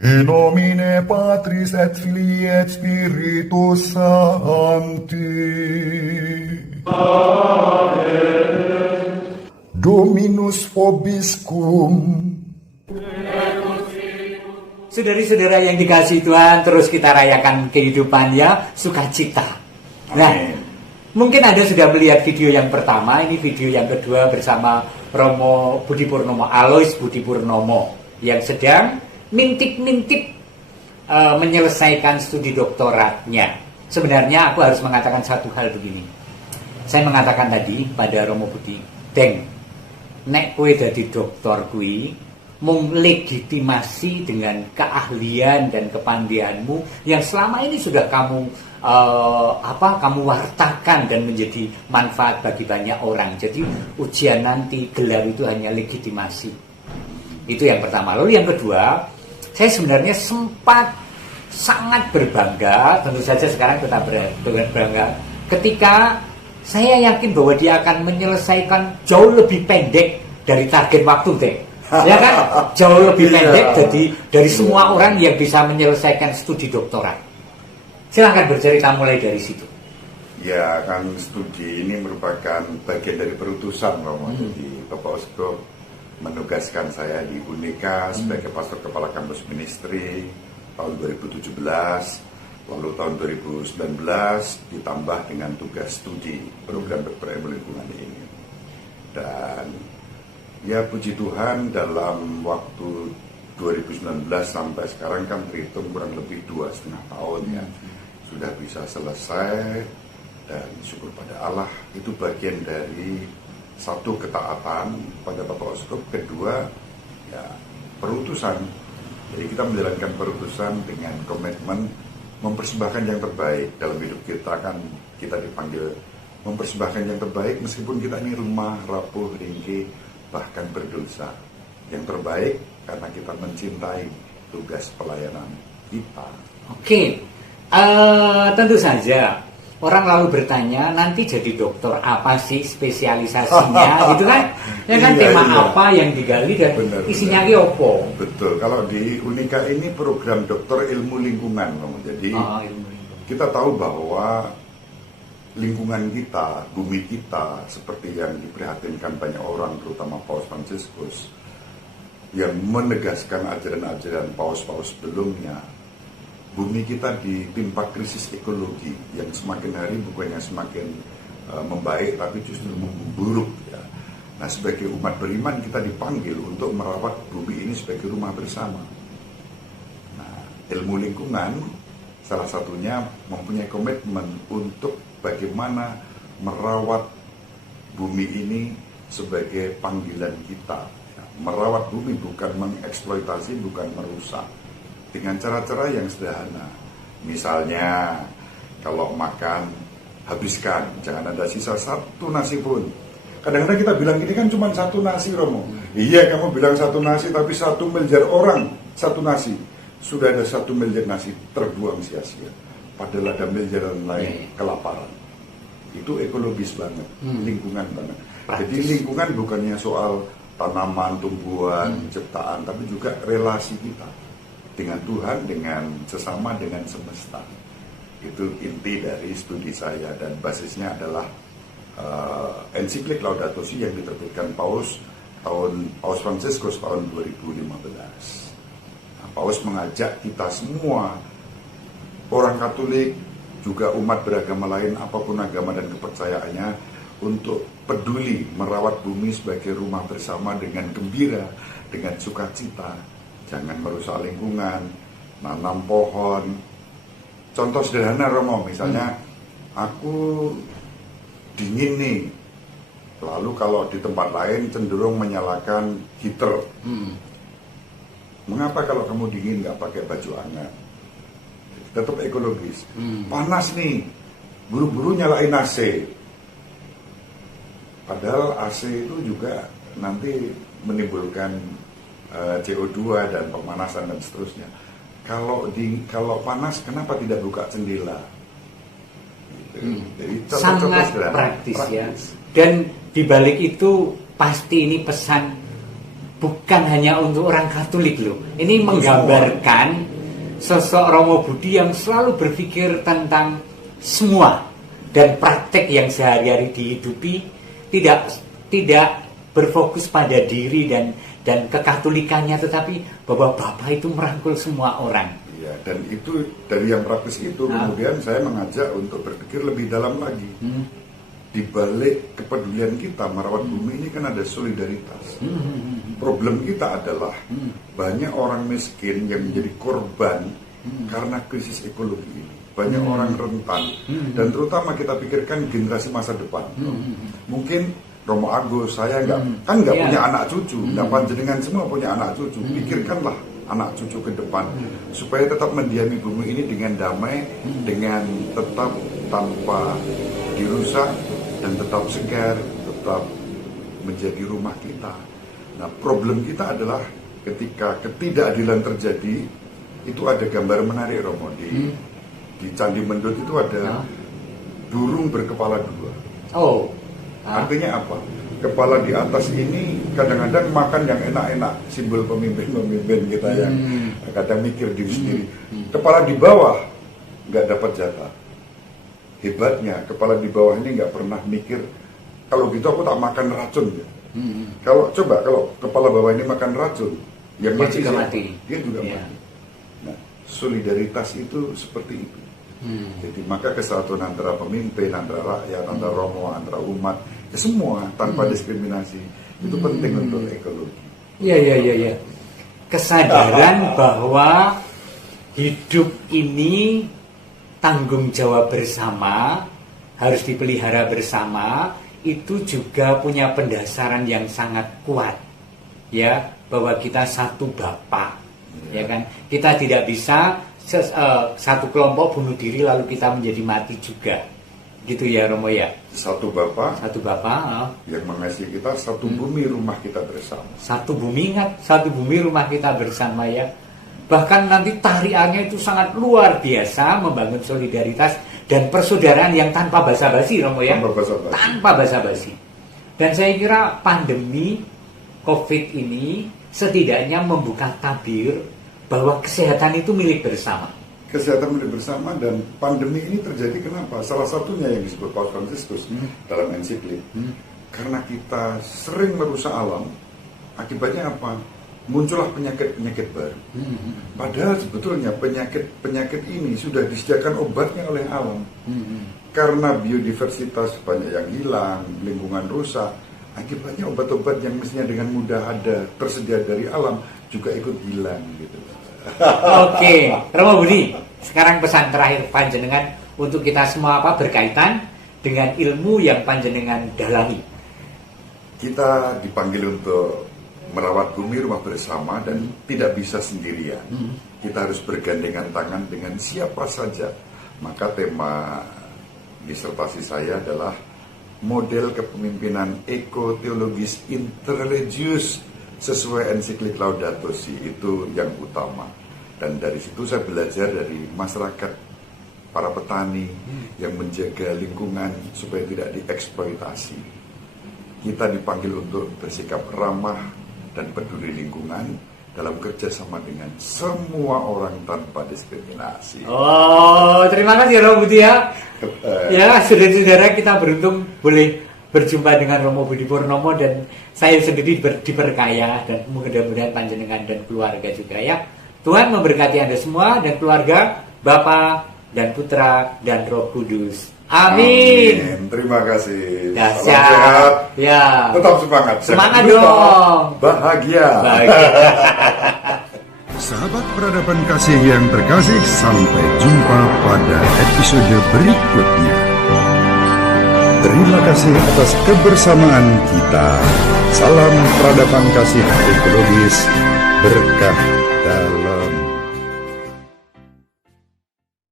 In nomine Patris et Filii et Spiritus Sancti. Dominus vobiscum. Saudari-saudara yang dikasihi Tuhan, terus kita rayakan kehidupannya sukacita. Nah, mungkin Anda sudah melihat video yang pertama, ini video yang kedua bersama Romo Budi Purnomo, Alois Budi Purnomo, yang sedang mintip-mintip menyelesaikan studi doktoratnya. Sebenarnya aku harus mengatakan satu hal begini. Saya mengatakan tadi pada Romo Budi, Deng, nek kowe dadi doktor kuwi mung legitimasi dengan keahlian dan kepandaianmu yang selama ini sudah kamu kamu wartakan dan menjadi manfaat bagi banyak orang. Jadi ujian nanti gelar itu hanya legitimasi. Itu yang pertama. Lalu yang kedua, saya sebenarnya sempat sangat berbangga, tentu saja sekarang tetap berbangga, ketika saya yakin bahwa dia akan menyelesaikan jauh lebih pendek dari target waktu, Teh. Ya kan? Jauh lebih pendek dari semua orang yang bisa menyelesaikan studi doktorat. Silahkan bercerita mulai dari situ. Ya, kan studi ini merupakan bagian dari perutusan, Romo. Jadi Bapak Uskup menugaskan saya di Unika sebagai pastor kepala kampus ministry tahun 2017, lalu tahun 2019 ditambah dengan tugas studi program dokter ilmu lingkungan ini. Dan ya puji Tuhan, dalam waktu 2019 sampai sekarang kan terhitung kurang lebih 2,5 tahun ya, sudah bisa selesai. Dan syukur pada Allah, itu bagian dari satu, ketaatan pada Bapak Uskup, kedua ya perutusan. Jadi kita menjalankan perutusan dengan komitmen mempersembahkan yang terbaik dalam hidup kita. Kan kita dipanggil mempersembahkan yang terbaik meskipun kita ini lemah, rapuh, ringkih, bahkan berdosa. Yang terbaik karena kita mencintai tugas pelayanan kita. Oke, tentu saja orang lalu bertanya, nanti jadi dokter apa sih spesialisasinya, gitu kan? Ya kan, tema apa yang digali dan bener, isinya ki opo? Betul. Kalau di Unika ini program dokter ilmu lingkungan, jadi kita tahu bahwa lingkungan kita, bumi kita, seperti yang diprihatinkan banyak orang, terutama Paus Fransiskus, yang menegaskan ajaran-ajaran paus-paus sebelumnya. Bumi kita ditimpa krisis ekologi yang semakin hari bukannya semakin membaik, tapi justru memburuk ya. Nah, sebagai umat beriman kita dipanggil untuk merawat bumi ini sebagai rumah bersama. Nah, ilmu lingkungan salah satunya mempunyai komitmen untuk bagaimana merawat bumi ini sebagai panggilan kita ya. Merawat bumi bukan mengeksploitasi, bukan merusak, dengan cara-cara yang sederhana. Misalnya, kalau makan, habiskan, jangan ada sisa satu nasi pun. Kadang-kadang kita bilang ini kan cuma satu nasi, Romo. Iya, kamu bilang satu nasi, tapi 1 miliar orang satu nasi. Sudah ada 1 miliar nasi terbuang sia-sia. Padahal ada miliaran lain kelaparan. Itu ekologis banget, lingkungan banget. Jadi lingkungan bukannya soal tanaman, tumbuhan, ciptaan, tapi juga relasi kita dengan Tuhan, dengan sesama, dengan semesta. Itu inti dari studi saya, dan basisnya adalah ensiklik Laudato Si yang diterbitkan Paus Fransiskus tahun 2015. Nah, Paus mengajak kita semua, orang Katolik, juga umat beragama lain, apapun agama dan kepercayaannya, untuk peduli merawat bumi sebagai rumah bersama dengan gembira, dengan sukacita. Jangan merusak lingkungan, nanam pohon. Contoh sederhana, Romo, misalnya aku dingin nih, lalu kalau di tempat lain cenderung menyalakan heater. Mengapa kalau kamu dingin nggak pakai baju hangat? Tetap ekologis. Panas nih, buru-buru nyalain AC. Padahal AC itu juga nanti menimbulkan CO2 dan pemanasan dan seterusnya. Kalau panas, kenapa tidak buka jendela? Jadi sangat praktis ya. Dan dibalik itu pasti ini pesan bukan hanya untuk orang Katolik loh. Ini menggambarkan sosok Romo Budi yang selalu berpikir tentang semua, dan praktek yang sehari-hari dihidupi tidak berfokus pada diri dan kekatolikannya, tetapi bahwa Bapak itu merangkul semua orang. Ya, dan itu dari yang praktis itu kemudian saya mengajak untuk berpikir lebih dalam lagi. Di balik kepedulian kita merawat bumi ini kan ada solidaritas. Problem kita adalah banyak orang miskin yang menjadi korban karena krisis ekologi ini. Banyak orang rentan, dan terutama kita pikirkan generasi masa depan. Mungkin Romo Agus, saya nggak punya anak cucu, dan panjenengan semua punya anak cucu. Pikirkanlah anak cucu ke depan supaya tetap mendiami bumi ini dengan damai, dengan tetap tanpa dirusak, dan tetap segar, tetap menjadi rumah kita. Nah, problem kita adalah ketika ketidakadilan terjadi, itu ada gambar menarik, Romo. Di Candi Mendut itu ada burung berkepala dua. Artinya apa? Kepala di atas ini kadang-kadang makan yang enak-enak, simbol pemimpin-pemimpin kita yang kadang mikir diri sendiri. Kepala di bawah nggak dapat jatah. Hebatnya kepala di bawah ini nggak pernah mikir, kalau gitu aku tak makan racun ya. Kalau kepala bawah ini makan racun, yang mati dia juga mati. Nah, solidaritas itu seperti itu. Jadi maka kesatuan antara pemimpin, antara rakyat, antara romo, antara umat, semua tanpa diskriminasi itu penting untuk ekologi. Iya. Kesadaran bahwa hidup ini tanggung jawab bersama, harus dipelihara bersama, itu juga punya pendasaran yang sangat kuat, ya, bahwa kita satu Bapa, ya kan, kita tidak bisa satu kelompok bunuh diri lalu kita menjadi mati juga, gitu ya Romo ya. Satu Bapa yang mengasihi kita, satu bumi rumah kita bersama. Satu bumi, ingat, satu bumi rumah kita bersama ya. Bahkan nanti tariannya itu sangat luar biasa, membangun solidaritas dan persaudaraan yang tanpa basa-basi, Romo ya. Tanpa basa-basi. Dan saya kira pandemi COVID ini setidaknya membuka tabir bahwa kesehatan itu milik bersama. Kesehatan milik bersama, dan pandemi ini terjadi kenapa? Salah satunya yang disebut Paus Fransiskus dalam ensiklik. Karena kita sering merusak alam, akibatnya apa? Muncullah penyakit-penyakit baru. Padahal sebetulnya penyakit ini sudah disediakan obatnya oleh alam. Karena biodiversitas banyak yang hilang, lingkungan rusak, akibatnya obat-obat yang mestinya dengan mudah ada tersedia dari alam juga ikut hilang gitu. Oke, Romo Budi, sekarang pesan terakhir panjenengan untuk kita semua berkaitan dengan ilmu yang panjenengan dalami. Kita dipanggil untuk merawat bumi rumah bersama dan tidak bisa sendirian. Kita harus bergandengan tangan dengan siapa saja. Maka tema disertasi saya adalah model kepemimpinan ekoteologis interreligius sesuai ensiklik Laudato Si, itu yang utama. Dan dari situ saya belajar dari masyarakat, para petani yang menjaga lingkungan supaya tidak dieksploitasi. Kita dipanggil untuk bersikap ramah dan peduli lingkungan dalam kerjasama dengan semua orang tanpa diskriminasi. Oh, terima kasih Romo Budi ya. Ya, saudara-saudara, kita beruntung boleh berjumpa dengan Romo Budi Purnomo, dan saya sendiri diberkaya, dan mudah-mudahan panjenengan dan keluarga juga ya. Tuhan memberkati Anda semua dan keluarga, Bapa dan Putra dan Roh Kudus. Amin. Terima kasih. Salam sehat. Ya. Tetap semangat. Semangat dong. Bahagia. Sahabat peradaban kasih yang terkasih, sampai jumpa pada episode berikutnya. Terima kasih atas kebersamaan kita. Salam peradaban kasih ekologis, berkah